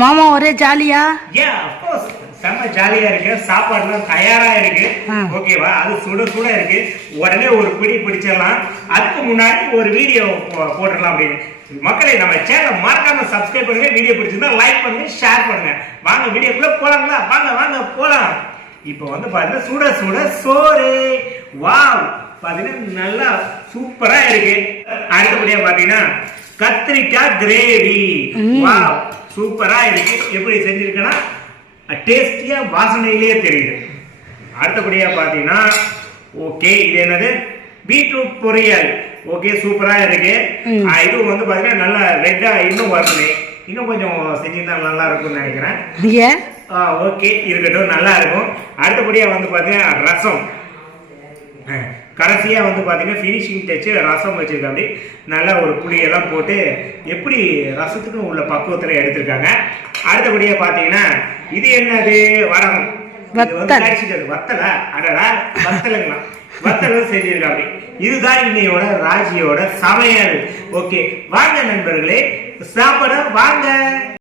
மாமா ஒரே ஜாலியா? செம்ம ஜாலியா இருக்கு. சாப்பாடுலாம் தயாரா இருக்கு. ஓகேவா? அது சுட சுட இருக்கு. உடனே ஒரு பிடி பிடிச்சிடலாம். அதுக்கு முன்னாடி ஒரு வீடியோ போட்டுடலாம் அப்படின்னு. மக்களை நம்ம சேனல் மறக்காம சப்ஸ்கிரைப் பண்ணுங்க. வீடியோ பிடிச்சிருந்தா லைக் பண்ணுங்க ஷேர் பண்ணுங்க. வாங்க வீடியோக்குள்ள போலாங்களா? வாங்க வாங்க போலாம். இப்போ வந்து பாத்தீங்கன்னா சுட சுட சோறு. வாவ் பாத்தீங்கன்னா நல்லா சூப்பரா இருக்கு. அடுத்தபடியா பாத்தீங்கன்னா கத்திரிக்காய் கிரேவி வாவ் சூப்பரா இருக்கு. எப்படி செஞ்சிருக்கேன்னா டேஸ்டியா வாசனையிலேயே தெரியுது. அடுத்தபடியா பாத்தீங்கன்னா ஓகே இது என்னது? பீட்ரூட் பொரியல். ஓகே சூப்பரா இருக்கு. இதுவும் வந்து பாத்தீங்கன்னா நல்லா ரெட்டா இன்னும் வரணும் இன்னும் கொஞ்சம் செஞ்சிருந்தா நல்லா இருக்கும்னு நினைக்கிறேன். ஓகே இருக்கட்டும் நல்லா இருக்கும். அடுத்தபடியா வந்து பாத்தீங்கன்னா ரசம். அஹ், கடைசியா வந்து பாத்தீங்கன்னா ஃபினிஷிங் டச்சு ரசம் வச்சிருக்காங்க நல்லா ஒரு புளியெல்லாம் போட்டு எப்படி ரசத்துக்கும் உள்ள பக்குவத்துல எடுத்திருக்காங்க. அடுத்தபடியா பாத்தீங்கன்னா இது என்னது? வந்து வத்தல். அடடா வத்தலுங்களா? வத்தல் செஞ்சிருக்காங்க இதுதான் இன்னையோட ராஜியோட சமையல். ஓகே வாங்க நண்பர்களே சாப்பிட வாங்க.